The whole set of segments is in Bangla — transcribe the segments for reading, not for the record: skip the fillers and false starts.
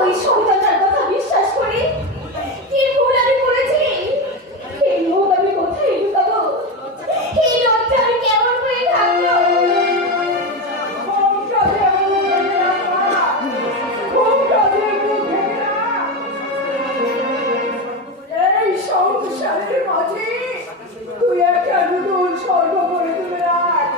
ওই শয়তানের কথা বিশ্বাস করে কি ভুল আমি করেছি? এই লোক আমি কোথায় লুকাবো? এই লোকটা আমি কেমন করে থাকবো? এই সংসারের মাঝে তুই একটা নতুন স্বর্গ করে তুলে রাখ।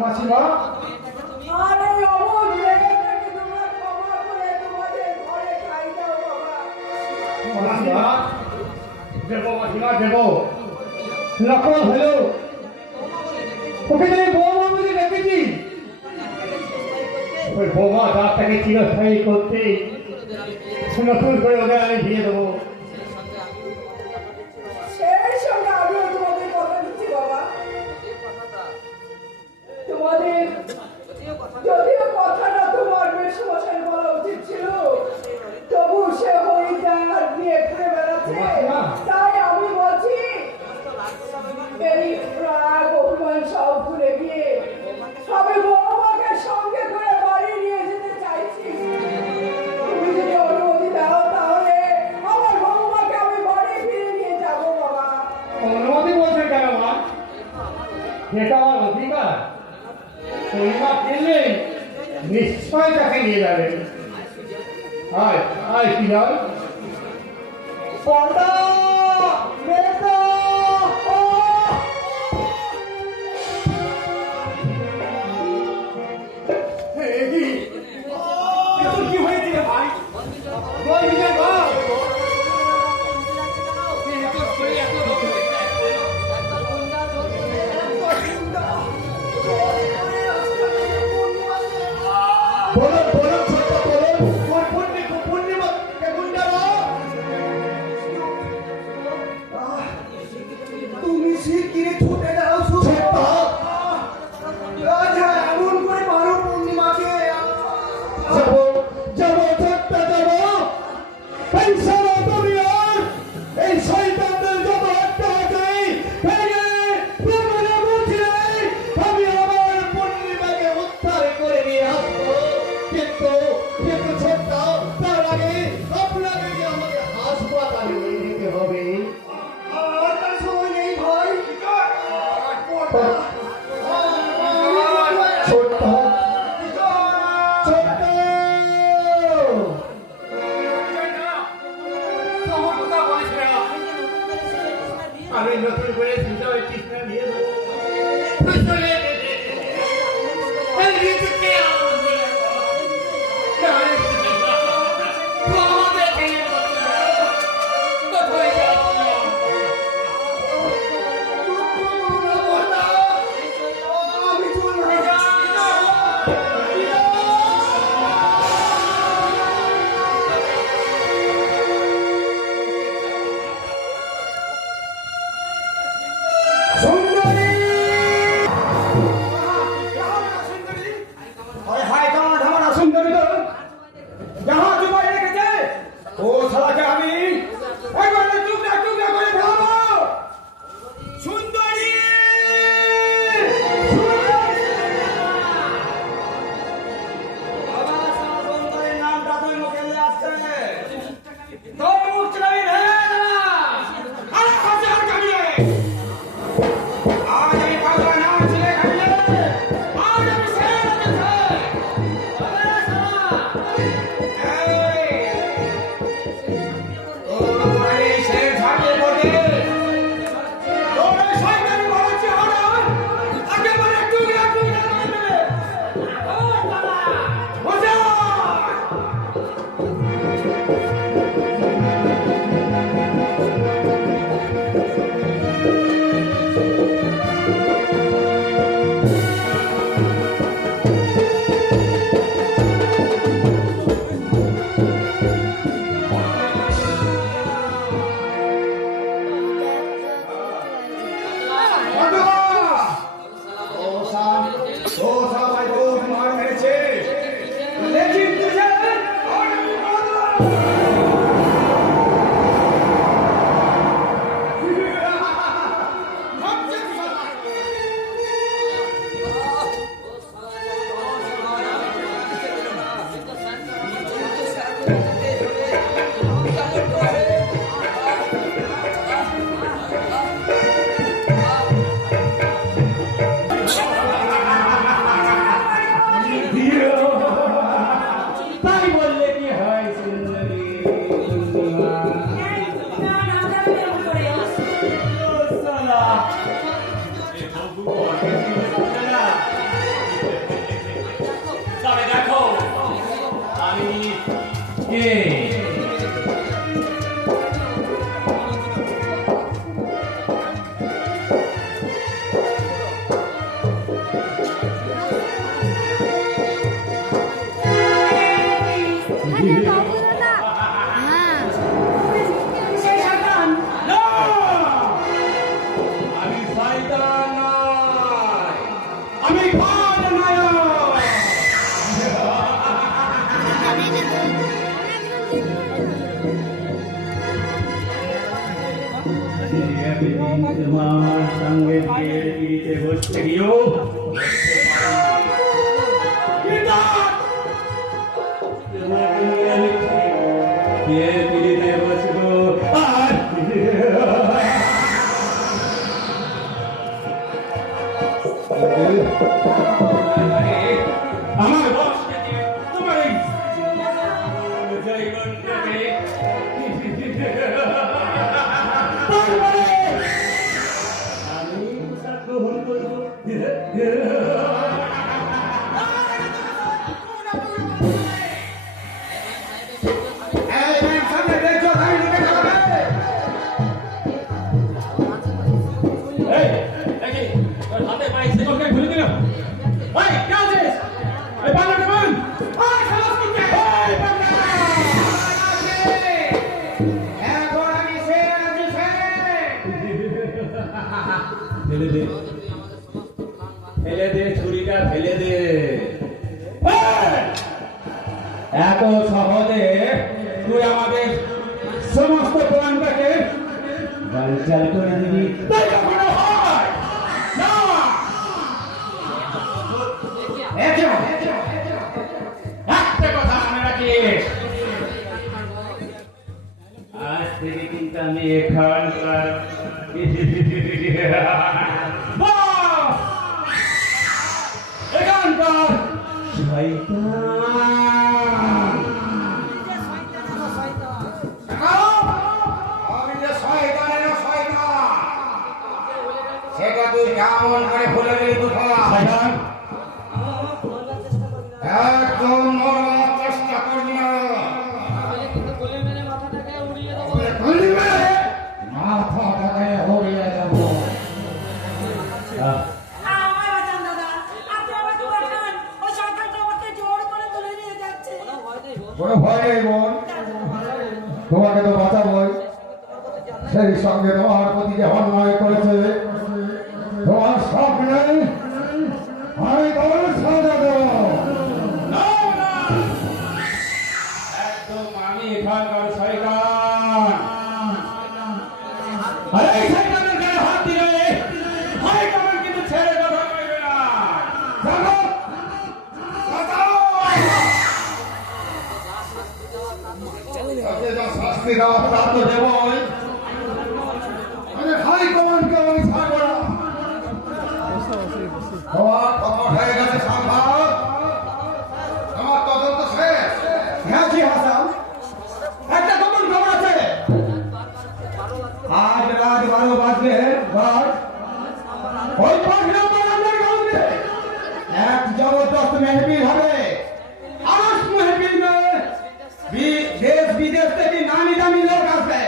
মাসিমা আরে অমর মেয়েটাকে তোমরা ক্ষমা করে তোমাদের ঘরে খাই দাও বাবা। মাসিমা দেবো, মাসিমা দেবো। নকল হলো, ওকে যদি বৌমা বলে রেখেছি, ওই বৌমা রাতটাকে চিরস্থায়ী করতে নতুন করে ওদের আমি দিয়ে দেবো। সেই সঙ্গে আমিও তোমাদের কথা দিচ্ছি বাবা, তোমাদের যদিও কথাটা তোমার বেশ মশাই বলা উচিত ছিল, তবু সে হরিদ্বার নিয়ে ঘুরে বেড়াচ্ছে, তাই আমি বলছি এই রাগ অভিমান সব ভুলে গিয়ে আমি বৌমাকে সঙ্গে করে বাড়ি নিয়ে যেতে চাইছি। তুমি যদি অনুমতি দাও তাহলে আমার বৌমাকে আমি বাড়ি ফিরে নিয়ে যাবো বাবা। অনুমতি বলছেন কেন মা? এটা আমার অধিকার। পরিমা পেলে নিশ্চয় তাকে নিয়ে যাবেন। আয় আয় কি নাম? পর্দা মেয়েটা কি হয়েছে ভাই? বল বিজয় বল। তুমি শিগগিরি ছুটে যাও সুস্থ। রাজা এমন করে মারো পূর্ণিমাকে। এই শয়তানদের যত একটা আছে আমি আমার পূর্ণিমাকে উদ্ধার করে নিয়ে আসবো, কিন্তু কিন্তু ছোট্ট তার আগে আপনাকে যে আমাকে হাসপাতালে নিয়ে যেতে হবে। আর তার সময় নেই ভাই। ছোট্ট আমি নতুন করে তৃষ্ণা দিয়ে দেবো। আমি চলবো। সুন্দর তাই বললে কি হয় সুন্দরী পূর্ণিমা? সালা, এ তবু অনেক দিন হচ্ছে না। তবে দেখো আমি কে। না! আমি শয়তান নই, আমি খলনায়ক। তোমার সঙ্গে বিয়ের পিড়িতে বসতে গিয়েও তোমাকে নিয়ে আমি বিয়ের পিড়িতে বসবো আর আমার বসকে দিয়ে তোমার এই জৈবনটাকে তারপরে আমি পোশাক গ্রহণ করবো। এই ম্যাম, সামনে দেখছো, আমি ঢুকে যাবে। এই, দেখি, তোর হাতে পায়ে শিকলকে খুলে দিল। এই, কে আছিস? এই পাল্লাটা বান। এই, খালাস করতে। এই, পাল্লা। এখন আমি সেরে আছি, সেরে। ফেলে দে। ফেলে দে, ছুরিটা ফেলে দে। এই! এত সহজে তুই আমাদের সমস্ত প্ল্যানটাকে বানচাল করে দিবি? তাই কখনো হয় না। একটা কথা মনে রাখিস, আজ থেকে কিন্তু আমি এখানকার বস, এখানকার শয়তান। আমি যে শয়তানের শয়তান, সেটা তুই কেমন করে ভুলে গেলি কোথায়? শয়তান, একদম মরার চেষ্টা করবি না। গুলি মেরে মাথাটাকে উড়িয়ে দেবো। কোনো ভয় নেই বোন, তোমাকে তো বাঁচাবই। সেই সঙ্গে তোমার প্রতি যে অন্যায় করেছে তোমার সামনে আমি তোমার সাজা দেব। না, না। একদম আমি এখানকার শয়তান। আর এই শয়তানের গায়ে হাত দিলে শয়তান কিন্তু ছেড়ে কথা কইবে না। জানো? তাকে যা শাস্তি দেওয়া তা তো দেবই। আমি হাই কমান্ডকে আমি ছাড়বো না। তোমার খবর হয়ে গেছে সাংবাদ, আমার তদন্ত শেষ। হ্যাঁ জি হাসান, একটা গোপন খবর আছে। আজ রাত 12 বাজলে ওই 5 নম্বর আমাদের গাঁওতে এক জবরদস্ত মেহফিল হবে। আর উস মেহফিল में দেশ বিদেশ থেকে নামি দামি লোক আসবে।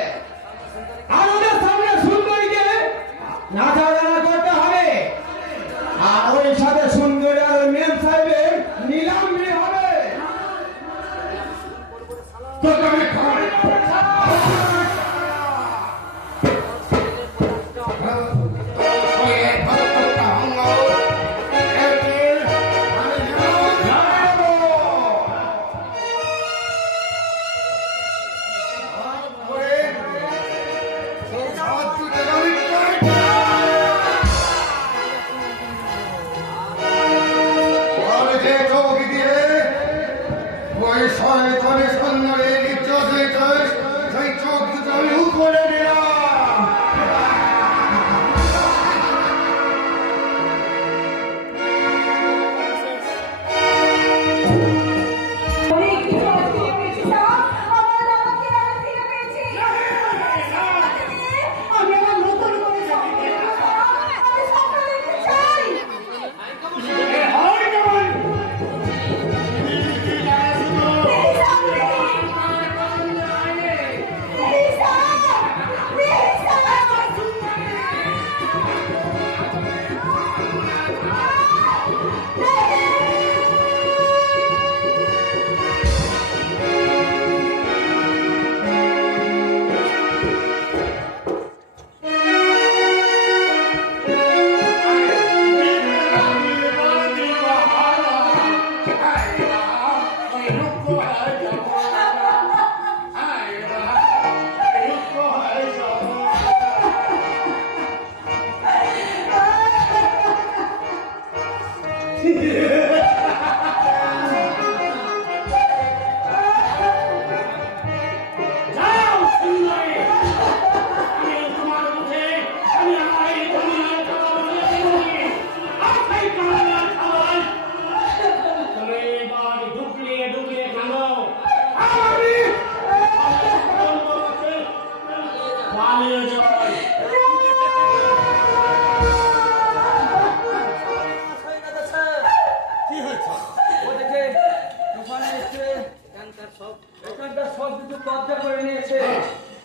এখানকার সব কিছু কবজা করে নিয়েছে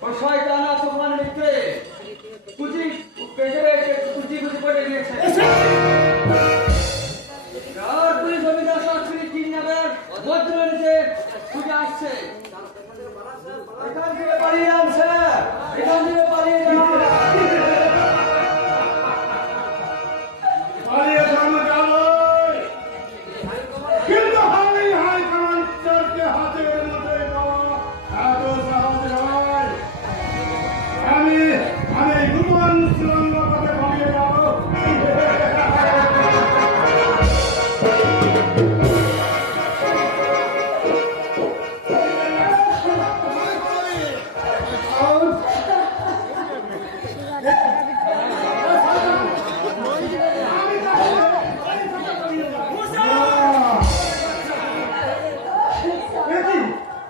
ওই শয়তান তুফান মিত্রে কুচি পেজরে কুচি কুচি করে নিয়েছে আর পুলিশ জমিদার সরাসরি কিডন্যাপার বজ্র নিতে ছুটে আসছে এখান থেকে পালিয়ে আনছে এখান থেকে পালিয়ে যান পালিয়ে যাবো কিন্তু আমি হাই কমান্ডারকে হাতের মধ্যে পাওয়া এত সহজ নয়। আমি গোপন সুরঙ্গ পথে পালিয়ে যাবো।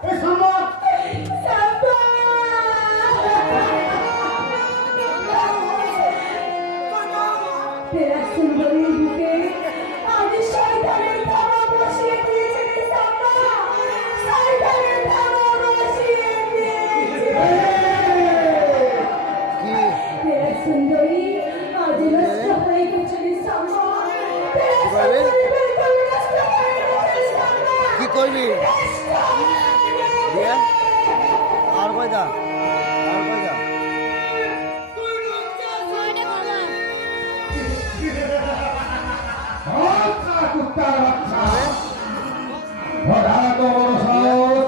এই সম্ভব তেরা সুন্দরীর বুকে আজ শয়তানের ধামা বসিয়ে দিয়েছে রে সাম্বা, শয়তানের ধামা বসিয়ে দিয়েছে। তেরা সুন্দরী আজ নষ্ট হয়ে গেছে রে সাম্বা, তেরা সুন্দরী বিলকুল নষ্ট হয়ে গেছে রে সাম্বা। কি করবি দিয়া আর কয়টা বাচ্চা কুত্তার বাচ্চা ঘোড়া তো বড় সাহস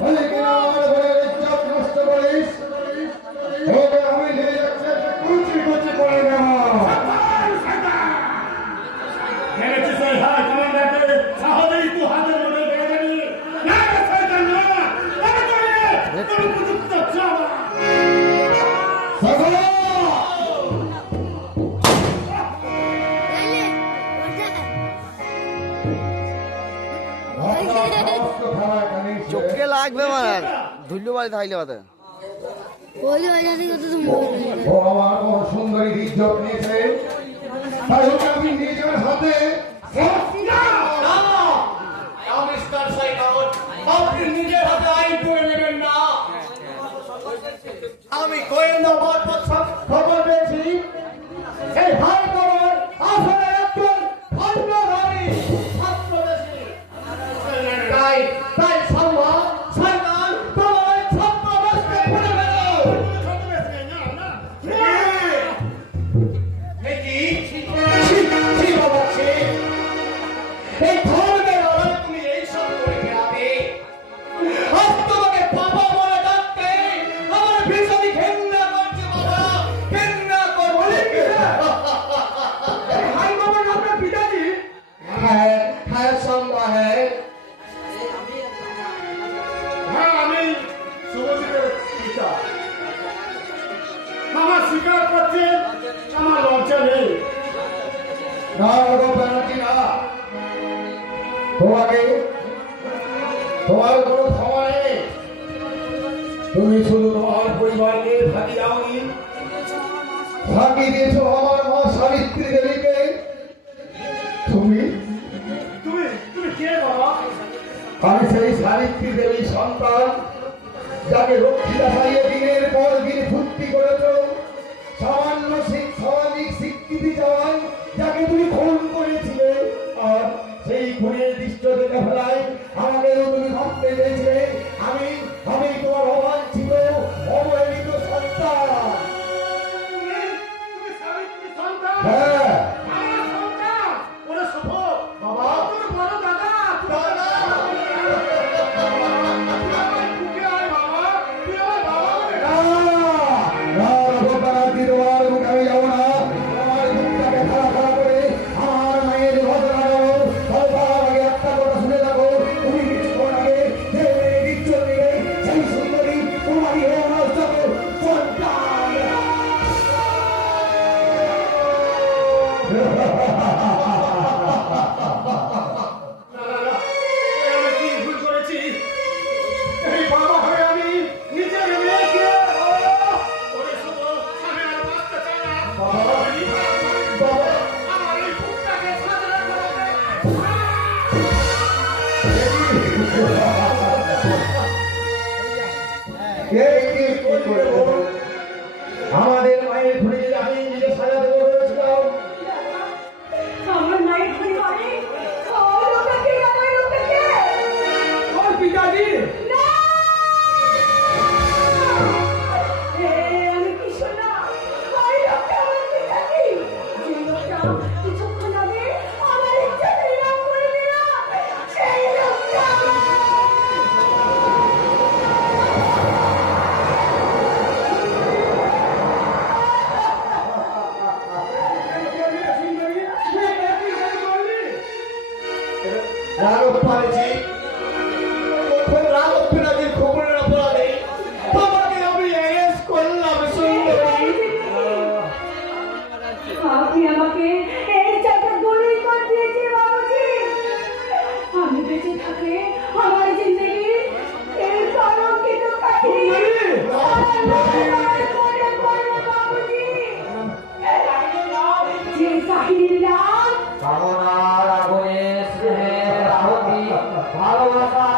বলে কিনা আমার ঘরের ইজ্জত নষ্ট করিস ওকে আমি নিয়ে যাচ্ছি একটা কুচি কুচি করে দেব মেরেছিস ওই হাই কমান্ডারকে সহজেই তুই হাতের মধ্যে পেয়ে যাবি। না রে শয়তান না, তবে তুমি উপযুক্ত চাওয়া। সদা চোখে লাগবে মানে ধুলো বাড়ি থাকলে বাদে ও আমার বড় সুন্দরী ইজ্জত নিয়েছে তাই ওকে আমি নিজের হাতে মিস্টার সাইকাউট, আপনি নিজের হাতে আইন করে নেবেন না। আমি গোয়েন্দা মারফত খবর পেয়েছি এই হাই কমান্ডার আসলে একজন খণ্ডধারী ছাত্রদেশী। তাই সম্ভব শয়তান তোমার ছদ্মবেশকে খুঁজে পেল। এই ধর্মের আড়ালে তুমি এইসব করে বেড়াবে। আজ তোমাকে বাবা বলে ডাকতে আমার ভীষণই ঘেন্না করছে বাবা, ঘেন্না করছে। হাই বাবা আপনার পিতাজি? হ্যাঁ হ্যাঁ সম্ভব হ্যাঁ। হ্যাঁ আমি শুভজিতের পিতা। মামা স্বীকার করছে আমার লজ্জা নেই। না ওরকম ব্যানার্জি না তোমাকে তোমার কোনো ক্ষমা নেই তুমি শুধু তোমার পরিবারকে ফাঁকি দাওনি ফাঁকি দিয়েছো আমার মা সাবিত্রী দেবীকে তুমি তুমি কে বাবা? আমি সেই সাবিত্রী দেবীর সন্তান যাকে রক্ষিতা পাইয়ে দিনের পর দিন ফুর্তি করেছ সামান্য সামাজিক স্বীকৃতি চাওয়াই যাকে তুমি খুন করেছিলে আর সেই খুনের দৃশ্য দেখে ফেলায় আমাকেও তুমি ভাবতে চেয়েছিলে আমি তোমার অবাঞ্ছিত অবহেলিত সন্তান। তুমি সাবিত্রী সন্তান? হ্যাঁ আমার সন্তান? ওরে শুভ বাবা, তুমি বড় দাদা। তুই আমার বাবা, না, না, রঘুপতি তোমার মুখে আমি যাবো না। আমার মুখটাকে খাড়া খাড়া করে আমার এলাকায়